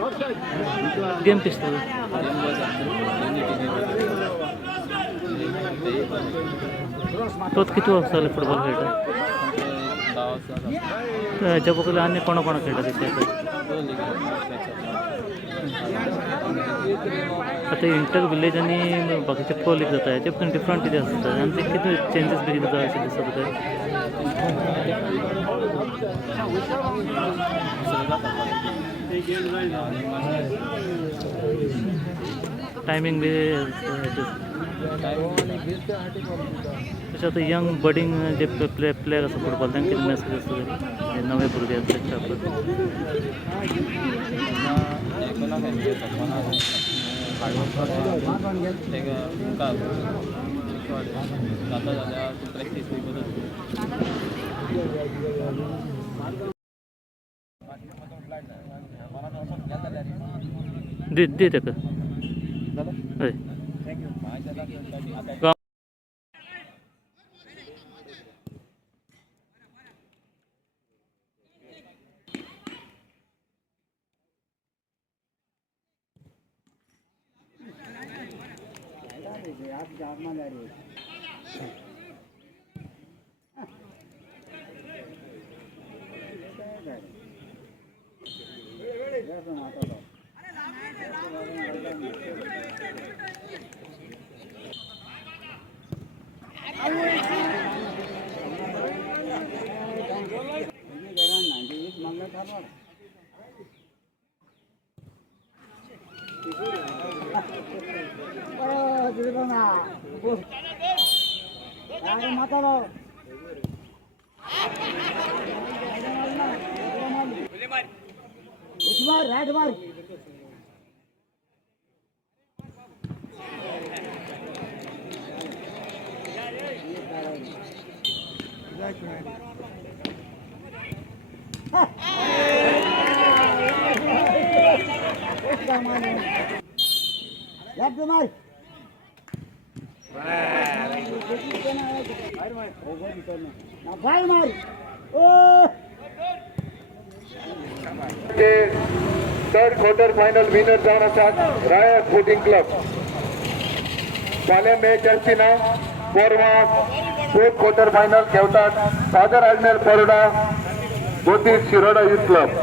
game पिस्तोल तो किती वाजता आले फुटबॉल खेळता याच्या बघूला आणि कोणा खेळतात तिथे आता इंटर विलेज आणि बाकीचे प्रो लीग जातात याचे पण डिफरंट किती असतात आणि ते किती चेंजेस बी तिथं असे दिसत होते टायमिंग बी तसे आता यंग बडिंग जे प्लेयर असतात फुटबॉल त्यांचे मेसेज असतात नवे भुरगे असतात दे का थर्ड क्वार्टर फायनल विनर जावन आसात राया फुटिंग क्लब फाल्यां मॅच आसची ना पोरवा फोर्थ क्वार्टर फायनल खेळतात सादर आजमेर परोडा बोतीस शिरोडा यूथ क्लब